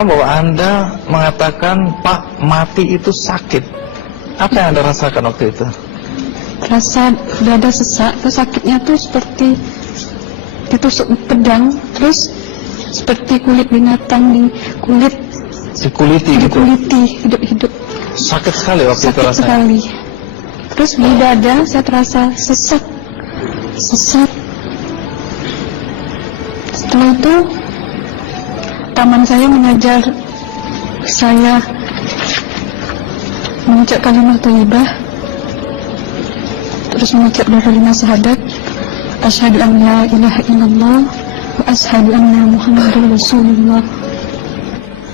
Bahwa Anda mengatakan Pak mati itu sakit. Apa yang Anda rasakan waktu itu? Rasa dada sesak, terus sakitnya tuh seperti ditusuk pedang, terus seperti kulit binatang Dikuliti gitu? dikuliti hidup-hidup. Sakit sekali waktu itu Sakit rasanya? sekali. Terus di dada saya terasa sesak. Setelah itu paman saya mengajar saya mengucap kalimat thayyibah, terus mengucap doa kalimat syahadat, asyhadu an la ilaha illallah wa asyhadu anna muhammadar rasulullah.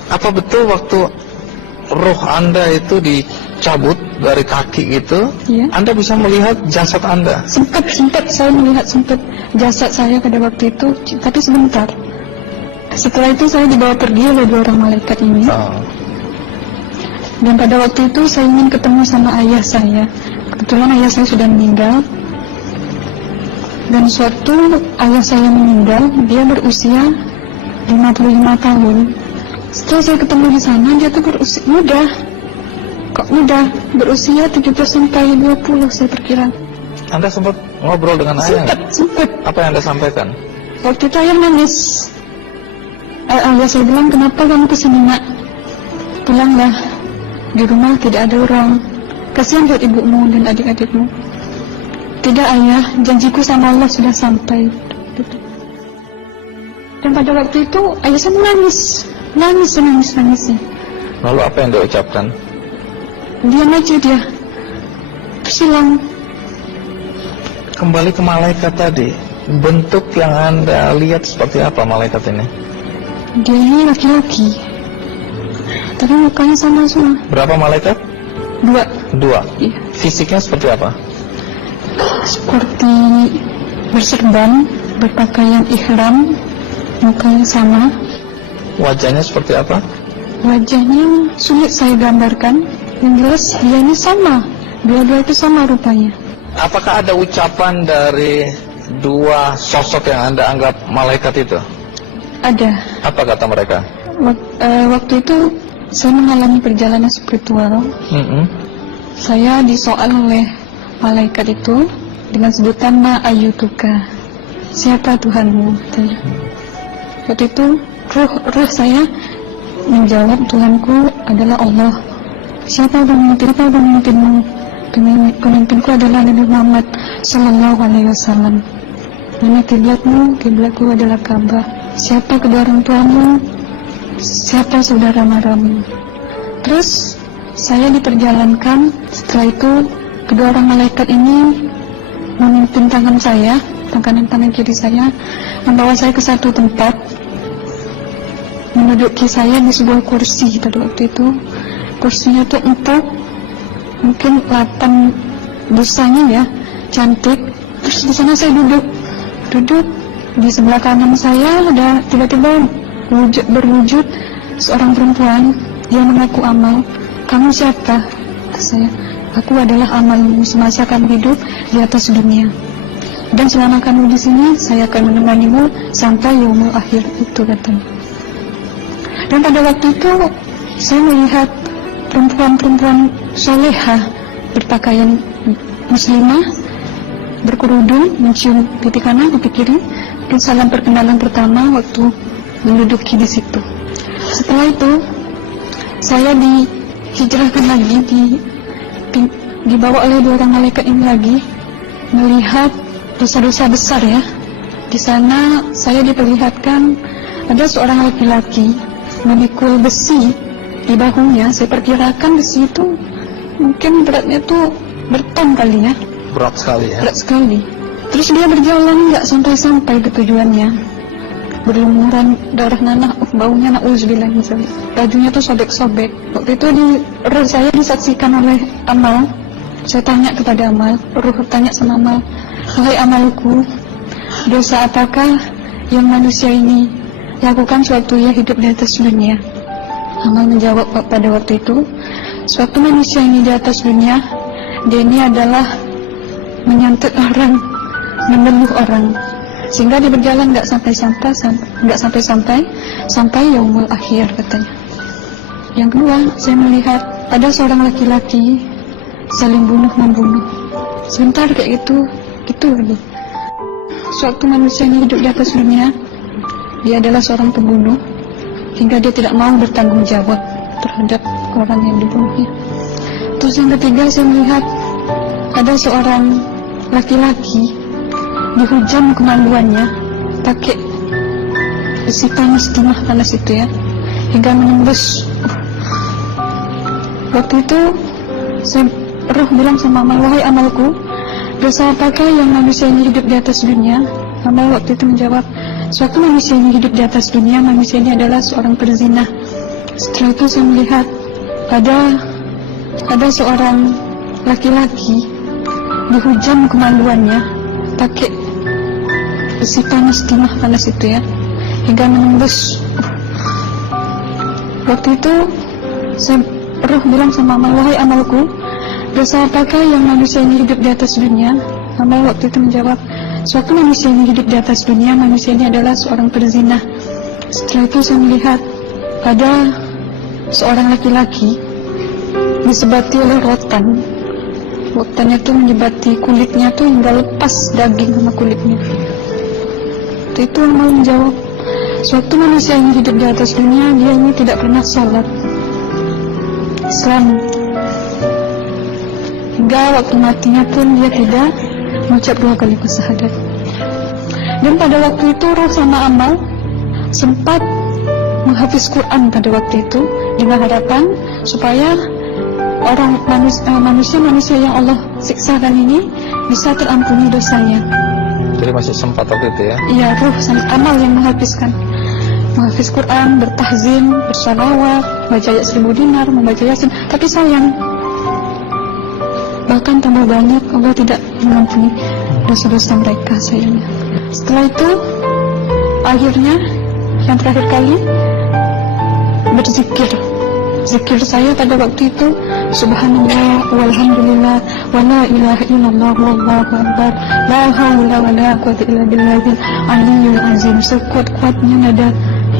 Apa betul waktu roh Anda itu dicabut dari kaki gitu, Iya. Anda bisa melihat jasad Anda? Sempat saya melihat jasad saya pada waktu itu, tapi sebentar. Setelah itu saya dibawa pergi oleh 2 orang malaikat ini. Dan pada waktu itu saya ingin ketemu sama ayah saya. Kebetulan ayah saya sudah meninggal. Dan suatu ayah saya meninggal, dia berusia 55 tahun. Setelah saya ketemu di sana, dia tuh berusia muda. Kok muda? Berusia 17 sampai 20 saya perkira. Anda sempat ngobrol dengan ayah? Sempat. Apa yang Anda sampaikan? Waktu itu ayah nangis. Ayah saya bilang, kenapa kamu kesini nak? Pulanglah, di rumah tidak ada orang. Kasihan buat ibumu dan adik-adikmu. Tidak ayah, janjiku sama Allah sudah sampai. Dan pada waktu itu ayah saya menangis. Nangis. Lalu apa yang dia ucapkan? Diam aja dia. Terus hilang. Kembali ke malaikat tadi, bentuk yang Anda lihat seperti apa malaikat ini? Dia ini laki-laki, tapi mukanya sama semua. Berapa malaikat? 2. Iya. Fisiknya seperti apa? Seperti berserban, berpakaian ihram, mukanya sama. Wajahnya seperti apa? Wajahnya sulit saya gambarkan. Yang jelas dia ini sama. Dua-dua itu sama rupanya. Apakah ada ucapan dari 2 sosok yang Anda anggap malaikat itu? Ada. Apa kata mereka? Waktu itu saya mengalami perjalanan spiritual. Saya disoal oleh malaikat itu dengan sebutan Ma ayyutuka, siapa Tuhanmu? Waktu itu roh saya menjawab, Tuhanku adalah Allah. Siapa pemimpinmu? Pemimpinku adalah Nabi Muhammad Sallallahu Alaihi Wasallam. Mana kiblatku adalah Ka'bah. Siapa kedua orang tuamu? Siapa saudara maramu? Terus saya diperjalankan. Setelah itu kedua orang malaikat ini memimpin tangan tangan kiri saya, membawa saya ke satu tempat, menduduki saya di sebuah kursi. Pada waktu itu kursinya tuh empuk, mungkin 8 busanya ya, cantik. Terus di sana saya duduk. Di sebelah kanan saya ada tiba-tiba berwujud seorang perempuan yang mengaku Amal. Kamu siapa? Saya, aku adalah amalmu semasa kamu hidup di atas dunia. Dan selama kamu di sini, saya akan menemanimu sampai yaumul akhir, itu katanya. Dan pada waktu itu saya melihat perempuan-perempuan solehah berpakaian muslimah, berkerudung, mencium pipi kanan, pipi kiri. Dan salam perkenalan pertama waktu menduduki di situ. Setelah itu saya dihijrahkan lagi, dibawa oleh 2 orang malaikat ini lagi, melihat dosa-dosa besar ya. Di sana saya diperlihatkan ada seorang laki-laki memikul besi di bahunya. Saya perkirakan besi itu mungkin beratnya tuh berton kali ya. Berat sekali ya? Berat sekali. Terus dia berjalan nggak sampai ke tujuannya. Berlumuran darah nanah, baunya na'udzubillah misalnya. Bajunya tuh sobek-sobek. Waktu itu roh saya disaksikan oleh Amal. Saya tanya kepada Amal, roh tanya sama Amal, wahai amalku, dosa apakah yang manusia ini lakukan sewaktu ia hidup di atas dunia? Amal menjawab pada waktu itu, sewaktu manusia ini di atas dunia, dia ini adalah menyantet orang, membunuh orang, sehingga dia berjalan nggak sampai-sampai sampai yaumul akhir katanya. Yang kedua, saya melihat ada seorang laki-laki saling bunuh-membunuh. Sebentar kayak gitu lagi. Suatu manusia ini hidup di atas dunia, dia adalah seorang pembunuh, hingga dia tidak mau bertanggung jawab terhadap orang yang dibunuhnya. Terus yang ketiga, saya melihat ada seorang laki-laki dihujam kemaluannya pakai besi panas, timah panas itu ya, hingga menembus. Waktu itu roh bilang sama amal, wahai amalku, dosa apakah yang manusia ini hidup di atas dunia? Amal waktu itu menjawab, suatu manusia ini hidup di atas dunia, manusia ini adalah seorang perzina. Setelah itu saya melihat ada seorang laki-laki dihujam kemaluannya pakai besi panas, timah panas itu ya, hingga menembus. Waktu itu roh bilang sama amal, wahai amalku, dosa apakah yang manusia ini hidup di atas dunia? Amal waktu itu menjawab, suatu manusia ini hidup di atas dunia, manusia ini adalah seorang perzina. Setelah itu saya melihat ada seorang laki-laki disebati oleh rotan. Rotannya itu menyebati kulitnya tuh hingga lepas daging sama kulitnya. Itu amal menjawab, suatu manusia yang hidup di atas dunia, dia ini tidak pernah sholat Islam, hingga waktu matinya pun dia tidak mengucap 2 kalimat syahadat. Dan pada waktu itu roh sama amal sempat menghafiz Quran pada waktu itu dengan harapan supaya orang manusia yang Allah siksakan ini bisa terampuni dosanya. Jadi masih sempat waktu itu ya? Iya, roh sama amal yang menghafiz Quran, bertahzim, bersalawat, baca ayat 1000 dinar, membaca yasin. Tapi sayang, bahkan tambah banyak, Allah tidak mengampuni dosa-dosa mereka sayangnya. Setelah itu, akhirnya yang terakhir kali berzikir. Zikir saya pada waktu itu, subhanallah, walhamdulillah, wa la ilaha illallah, wallahu akbar, la haula wa la quwwata illa billahil aliyyil azim. Sekuat-kuatnya nada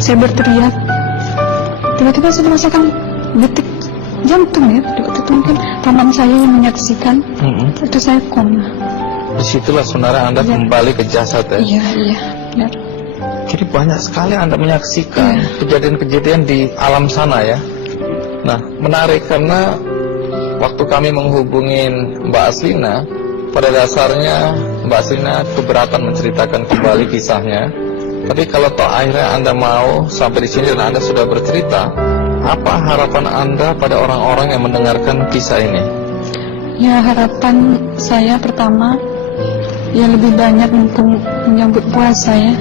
saya berteriak, tiba-tiba saya merasakan detik jantung ya. Pada waktu itu mungkin paman saya yang menyaksikan, itu saya koma. Disitulah saudara Anda kembali ke jasad ya? Iya, benar. Jadi banyak sekali Anda menyaksikan kejadian-kejadian di alam sana ya. Nah, menarik karena waktu kami menghubungin Mbak Aslina, pada dasarnya Mbak Aslina keberatan menceritakan kembali kisahnya. Tapi kalau toh akhirnya Anda mau sampai di sini dan Anda sudah bercerita, apa harapan Anda pada orang-orang yang mendengarkan kisah ini? Ya, harapan saya pertama, ya lebih banyak mumpung menyambut puasa ya,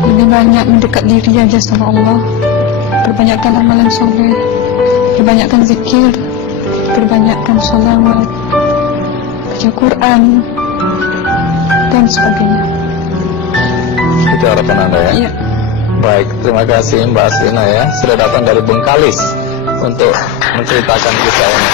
lebih banyak mendekat diri aja sama Allah, perbanyakkan amalan soleh, perbanyakkan zikir, perbanyakkan sholawat, baca Quran, dan sebagainya. Itu harapan Anda ya? Iya. Baik, terima kasih Mbak Aslina ya, sudah datang dari Bengkalis untuk menceritakan kisah ini.